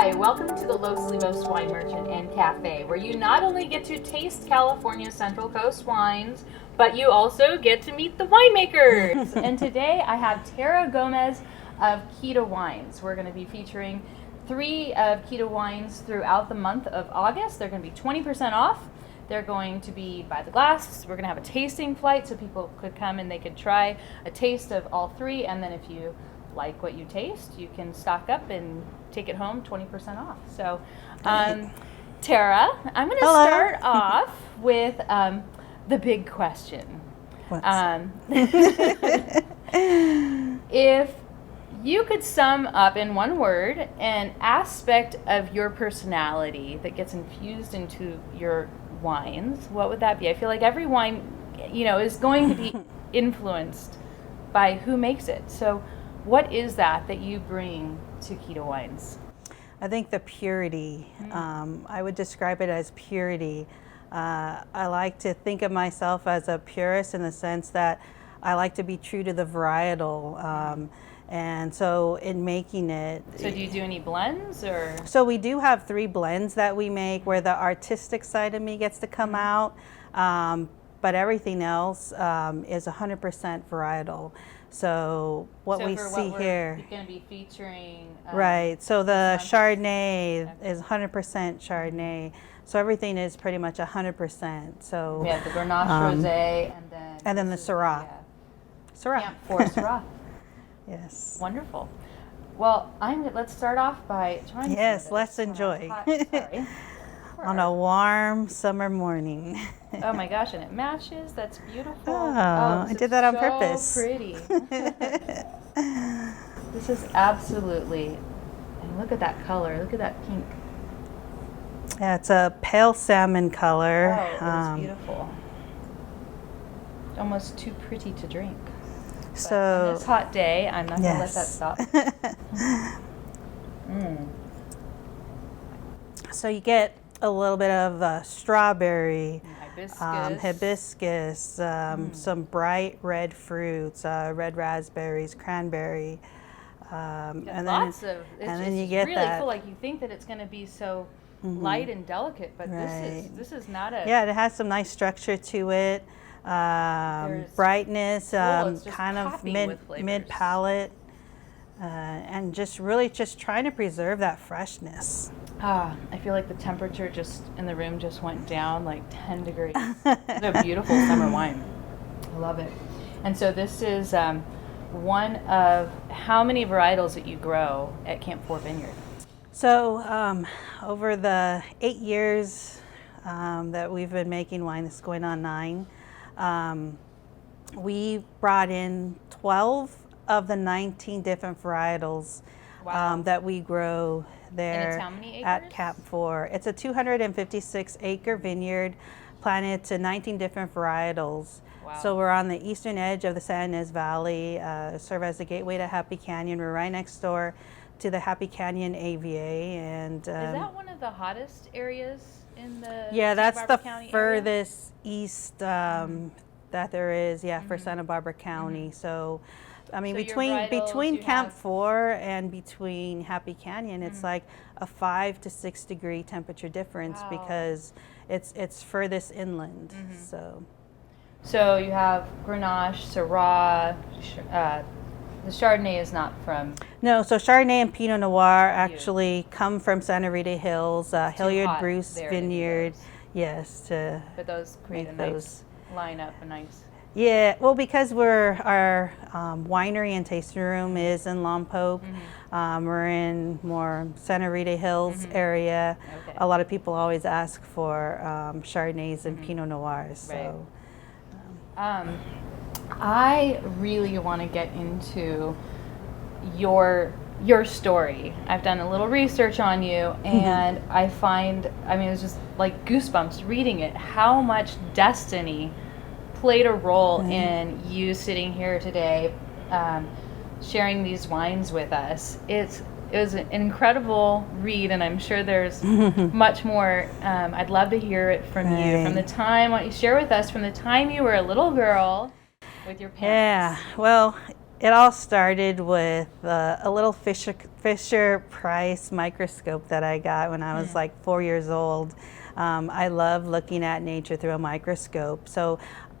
Hi, welcome to the Los Olivos Wine Merchant and Cafe, where you not only get to taste California's Central Coast wines, but you also get to meet the winemakers. And today I have Tara Gomez of Keto Wines. We're going to be featuring 3 of Keto wines throughout the month of August. They're going to be 20% off. They're going to be by the glass. We're going to have a tasting flight so people could come and they could try a taste of all 3. And then if you like what you taste, you can stock up and take it home 20% off. So, Tara, I'm going to start off with the big question. If you could sum up in one word an aspect of your personality that gets infused into your wines, what would that be? I feel like every wine, is going to be influenced by who makes it. So what is that you bring to Keto Wines? I think the purity. I would describe it as purity. I like to think of myself as a purist in the sense that I like to be true to the varietal. And so in making it. So do you do any blends or? So we do have 3 blends that we make where the artistic side of me gets to come out. But everything else is 100% varietal. So what we see here. We're going to be featuring. Right. So the Chardonnay is 100% Chardonnay. So everything is pretty much 100%. So we have the Grenache Rosé and then the Syrah. Syrah. Camp 4 Syrah. Yes. Wonderful. Well, let's start off by trying. Yes, let's enjoy. On a warm summer morning. Oh my gosh, and it matches. That's beautiful. Oh, I did that on purpose. So pretty. This is absolutely, and look at that color. Look at that pink. Yeah, it's a pale salmon color. Oh, it's beautiful. Almost too pretty to drink. So on this hot day, I'm not going to let that stop. So you get a little bit of strawberry, hibiscus, some bright red fruits, red raspberries, cranberry, and then you get really that. Cool. Like you think that it's going to be so light and delicate, but this is not a. Yeah, it has some nice structure to it. Brightness, kind of mid palate, and just trying to preserve that freshness. I feel like the temperature in the room just went down like 10 degrees. It's a beautiful summer wine. I love it. And so this is one of how many varietals that you grow at Camp 4 Vineyard? So over the 8 years that we've been making wine, this is going on 9, we brought in 12 of the 19 different varietals that we grow there. And it's how many acres? At Camp 4. It's a 256-acre vineyard planted to 19 different varietals. Wow. So we're on the eastern edge of the San Ynez Valley, serve as the gateway to Happy Canyon. We're right next door to the Happy Canyon AVA. And is that one of the hottest areas in the yeah, Santa that's Barbara the County furthest east that there is, for Santa Barbara County. So I mean, so between Camp 4 and between Happy Canyon, it's like a 5 to 6 degree temperature difference because it's furthest inland. So you have Grenache, Syrah. The Chardonnay is not from. No, so Chardonnay and Pinot Noir actually come from Santa Rita Hills, Hilliard Bruce Vineyard. Yes, but those create a nice lineup, a nice. Yeah, well, because our winery and tasting room is in Lompoc, we're in more Santa Rita Hills area. Okay. A lot of people always ask for Chardonnays and Pinot Noirs. So, I really want to get into your story. I've done a little research on you, and it was just like goosebumps reading it. How much destiny played a role in you sitting here today, sharing these wines with us. It was an incredible read, and I'm sure there's much more. I'd love to hear it from you from the time. Why don't you share with us from the time you were a little girl with your parents? Yeah, well, it all started with a little Fisher Price microscope that I got when I was like 4 years old. I love looking at nature through a microscope. So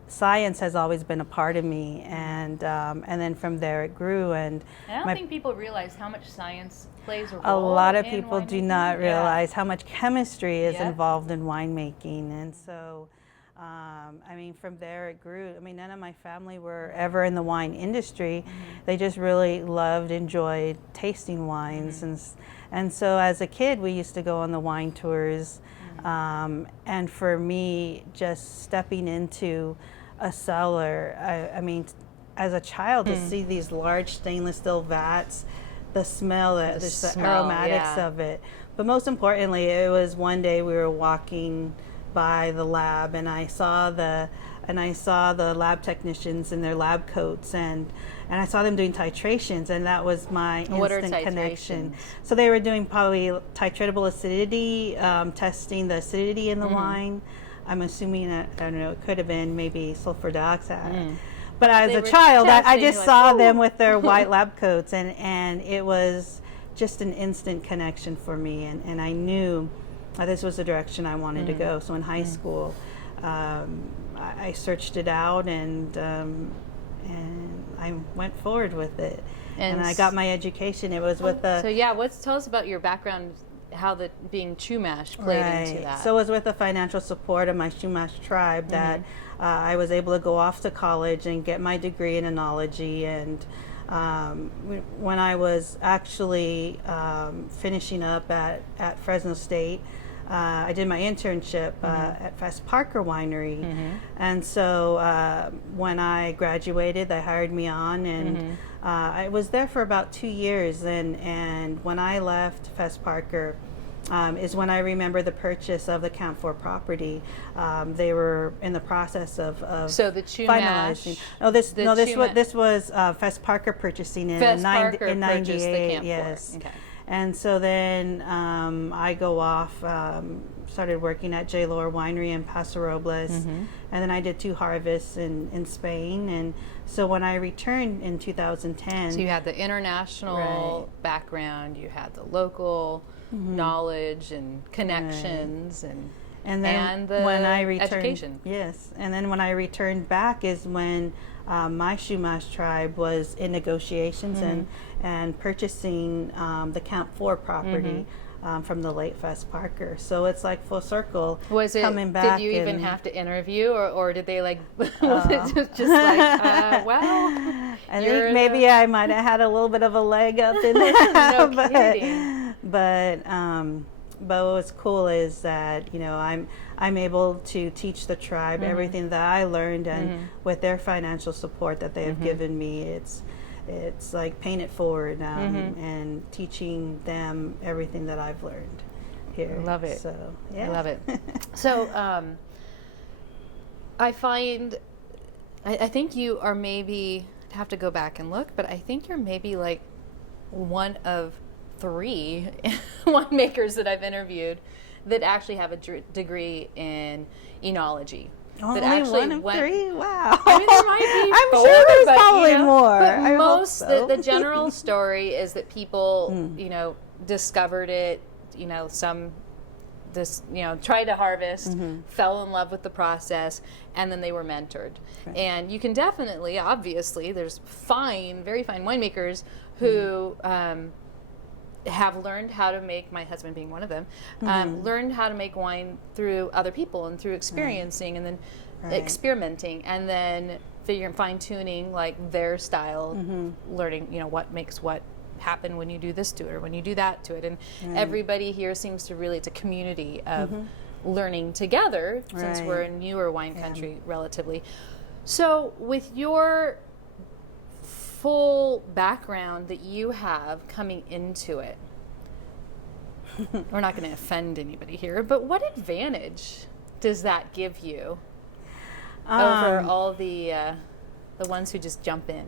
science has always been a part of me, and then from there it grew. And I don't think people realize how much science plays a role. A lot of in people do winemaking. not realize how much chemistry is Yeah. involved in winemaking, and so. I mean, from there it grew. I mean, none of my family were ever in the wine industry. They just really loved, enjoyed tasting wines. And so as a kid, we used to go on the wine tours. And for me, just stepping into a cellar, I mean, as a child, to see these large stainless steel vats, the smell, the aromatics of it. But most importantly, it was one day we were walking by the lab, and I saw the lab technicians in their lab coats, and I saw them doing titrations, and that was my instant connection. So they were doing probably titratable acidity, testing the acidity in the wine. I'm assuming, I don't know, it could have been maybe sulfur dioxide. But as a child, I just saw them with their white lab coats, and it was just an instant connection for me, and I knew this was the direction I wanted to go. So in high school, I searched it out, and I went forward with it. And I got my education. It was with the... So yeah, tell us about your background, how being Chumash played into that. So it was with the financial support of my Chumash tribe that I was able to go off to college and get my degree in enology. And when I was actually finishing up at Fresno State, I did my internship at Fess Parker Winery. And so when I graduated, they hired me on, and I was there for about 2 years. And when I left Fess Parker, is when I remember the purchase of the Camp 4 property. They were in the process of so the finalizing. This was Fess Parker purchasing in Fess Parker in purchased the '98. Camp 4. Yes. Okay. And so then I go off, started working at J. Lore Winery in Paso Robles, and then I did 2 harvests in Spain. And so when I returned in 2010... So you had the international background, you had the local knowledge and connections, and then the when I returned, education. Yes, and then when I returned back is when my Chumash tribe was in negotiations and purchasing the Camp 4 property from the late Fess Parker. So it's like full circle. Was it coming back? Did you even have to interview, or did they like? Was it just like, well? I think maybe I might have had a little bit of a leg up in that. No kidding. But what was cool is that, you know, I'm able to teach the tribe everything that I learned, and with their financial support that they have given me, it's like paying it forward and teaching them everything that I've learned here. Love it. So yeah. I love it. So I find, I think you are maybe, I'd have to go back and look, but I think you're maybe like one of 3 winemakers that I've interviewed that actually have a degree in enology. Only that actually one of 3? Wow. I mean, there might be I'm 4, sure there's but, probably more. But I most, hope so. the general story is that people, you know, discovered it, you know, tried to harvest, fell in love with the process, and then they were mentored. Right. And you can definitely, obviously, there's very fine winemakers who have learned how to make, my husband being one of them, learned how to make wine through other people and through experiencing and then experimenting, and then fine-tuning like their style, learning, you know, what makes what happen when you do this to it or when you do that to it. And everybody here seems to really, it's a community of learning together, since we're a newer wine country relatively. So with your full background that you have coming into it, we're not going to offend anybody here, but what advantage does that give you over all the ones who just jump in?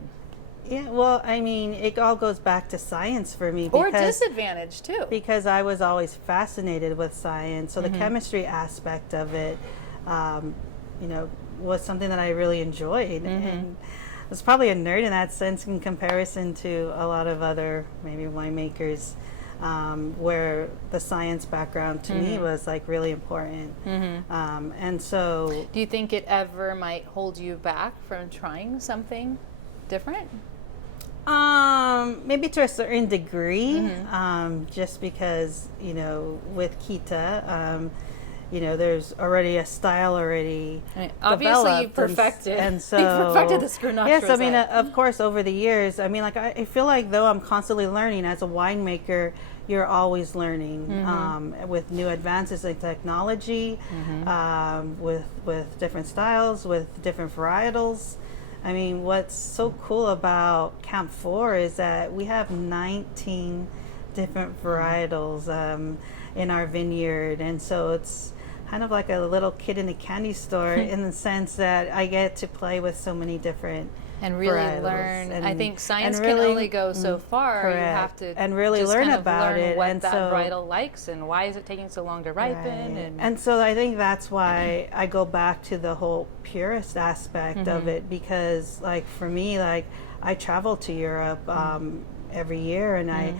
Yeah, well, I mean, it all goes back to science for me. Or disadvantage, too. Because I was always fascinated with science. So the chemistry aspect of it, you know, was something that I really enjoyed. And was probably a nerd in that sense in comparison to a lot of other maybe winemakers, where the science background to me was like really important. And so, do you think it ever might hold you back from trying something different? Maybe to a certain degree, just because, you know, with Kita, you know, there's already a style already obviously you perfected, and so you perfected the Grenache. Yes, I mean, of course, over the years, I mean, like I feel like though I'm constantly learning as a winemaker, you're always learning with new advances in technology, with different styles, with different varietals. I mean, what's so cool about Camp 4 is that we have 19 different varietals in our vineyard, and so it's kind of like a little kid in a candy store in the sense that I get to play with so many different and really varietals. learn. And I think science really, can only go so far. correct. You have to and really just learn kind of about learn it, what and that so varietal likes and why is it taking so long to ripen. Right. And so I think that's why I go back to the whole purist aspect of it, because like for me, like I travel to Europe every year, and I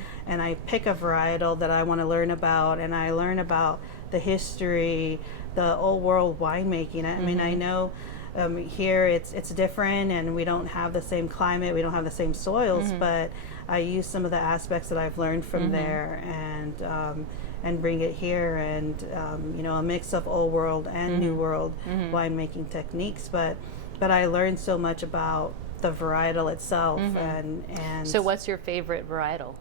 pick a varietal that I want to learn about, and I learn about the history, the old world winemaking. I mean, I know here it's different, and we don't have the same climate, we don't have the same soils, but I use some of the aspects that I've learned from there and bring it here, and you know, a mix of old world and new world winemaking techniques. But I learned so much about the varietal itself. And so what's your favorite varietal?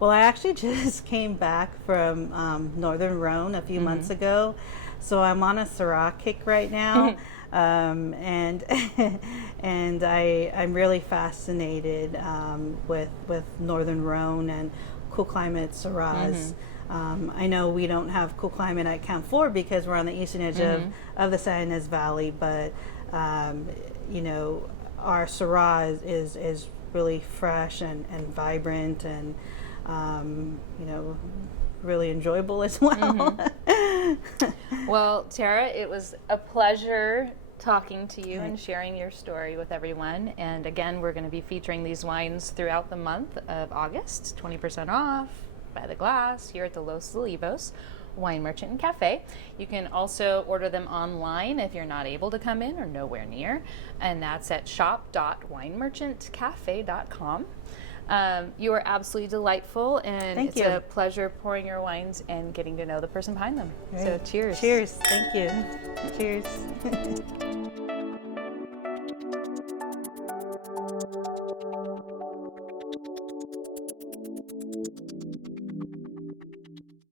Well, I actually just came back from Northern Rhone a few months ago, so I'm on a Syrah kick right now. And and I'm really fascinated with Northern Rhone and cool climate Syrahs. I know we don't have cool climate at Camp 4 because we're on the eastern edge of the San Ynez Valley, but you know, our Syrah is really fresh and vibrant, and you know, really enjoyable as well. Well, Tara, it was a pleasure talking to you and sharing your story with everyone. And again, we're going to be featuring these wines throughout the month of August, 20% off by the glass here at the Los Olivos Wine Merchant and Cafe. You can also order them online if you're not able to come in or nowhere near, and that's at shop.winemerchantcafe.com. You are absolutely delightful, and it's a pleasure pouring your wines and getting to know the person behind them. Great. So cheers. Cheers. Thank you. Cheers.